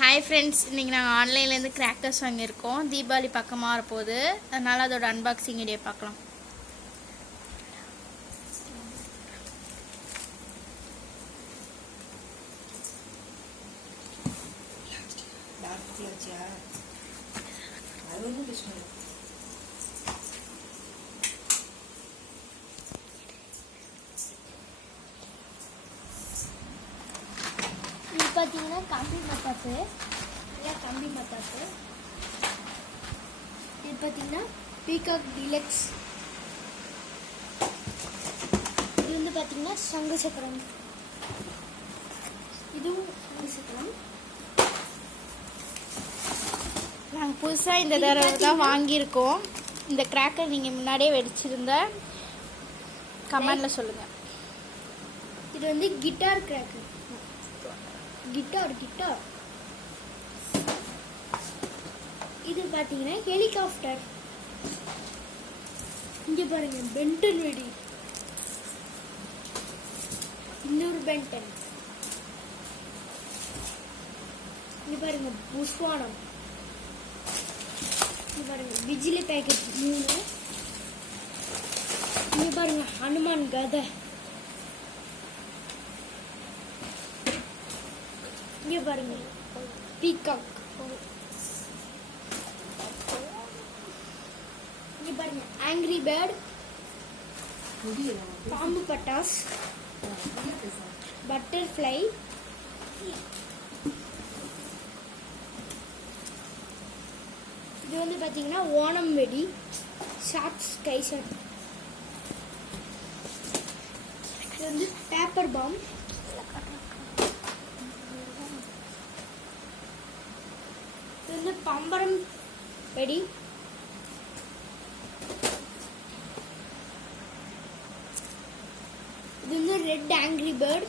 Hi friends, இன்றைக்கி நாங்கள் ஆன்லைன்லேருந்து crackers வாங்கியிருக்கோம். தீபாவளி பக்கமாக வரப்போகுது, அதனால் அதோட அன்பாக்சிங் வீடியோ பார்க்கலாம். இது பார்த்தீங்கன்னா கம்பி மத்தாப்பு, இல்லை கம்பி மத்தாப்பு. இது பார்த்தீங்கன்னா பீகாக் டீலக்ஸ். இது வந்து பார்த்தீங்கன்னா சங்கு சக்கரம். இதுவும் சங்கு சக்கரம். நாங்கள் புதுசாக இந்த தடவை தான் வாங்கியிருக்கோம். இந்த கிராக்கர் நீங்கள் முன்னாடியே வெடிச்சிருந்த கமெண்டில் சொல்லுங்கள். இது வந்து கிட்டார் கிராக்கர். கிட்டார் இது பார்த்தீங்கன்னா ஹெலிகாப்டர். இங்கே பாருங்க, பென்டன் வெடி. இன்னொரு பென்டன். இங்கே பாருங்க, புஸ்வானம். இங்கே பாருங்க, பிஜிலி பேக்கெட் 3. இங்கே பாருங்க, ஹனுமான் கதை. இங்கே பாருங்க, பீகாக். இங்கே பாருங்க, ஆங்கிரி பேர்ட், பாம்பு பட்டாஸ், பட்டர்ஃப்ளை. இது வந்து பார்த்தீங்கன்னா ஓணம் வெடி, ஷார்ட் ஸ்கை ஷாட். இது வந்து பேப்பர் பாம். இது வந்து பம்பரம் வெடி. இது வந்து ரெட் ஆங்கிரி பேர்ட்.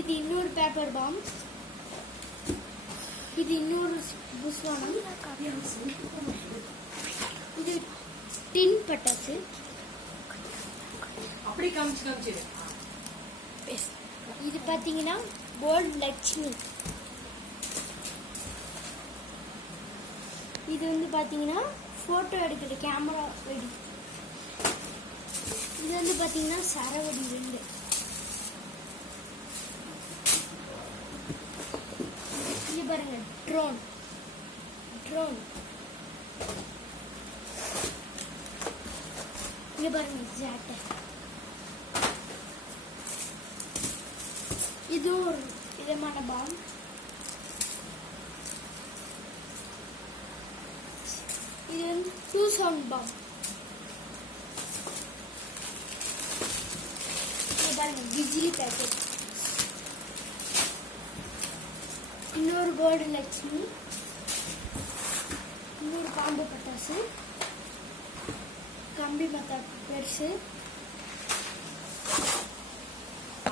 இது இன்னொரு பேப்பர் பாம். இது இன்னொரு புஸ்வானம். இது டின் பட்டாசு. இது பார்த்தீங்கன்னா போல்ட் லட்சுமி. இது வந்து பார்த்தீங்கன்னா ஃபோட்டோ எடுக்கிற கேமரா வெடி. இது வந்து பார்த்தீங்கன்னா சரவெடி 2. இது பாருங்க, ட்ரோன். இங்க பாருங்க, ஜாட்டை. இது ஒரு விதமான பாம். இது வந்து 2 சவுண்ட் பாம். இது பாருங்க, பிஜிலி பேக்கெட். இன்னொரு போர்டு லட்சுமி. இன்னொரு பாம்பு பட்டாசு, கம்பி மத்தா பெருசு,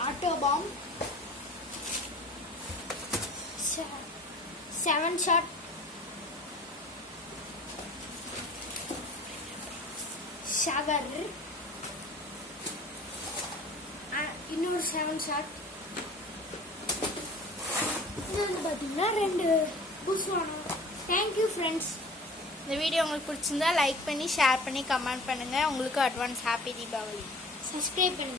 ஆட்டோ பாம், 7 ஷாட், ஷவர், இன்னொரு 7 ஷாட். இது வந்து பார்த்தீங்கன்னா 2 புஸ்வானம். Thank you friends. இந்த வீடியோ உங்களுக்கு பிடிச்சிருந்தா லைக் பண்ணி, ஷேர் பண்ணி, கமெண்ட் பண்ணுங்கள். உங்களுக்கு அட்வான்ஸ் ஹாப்பி தீபாவளி. சப்ஸ்கிரைப் பண்ணுங்க.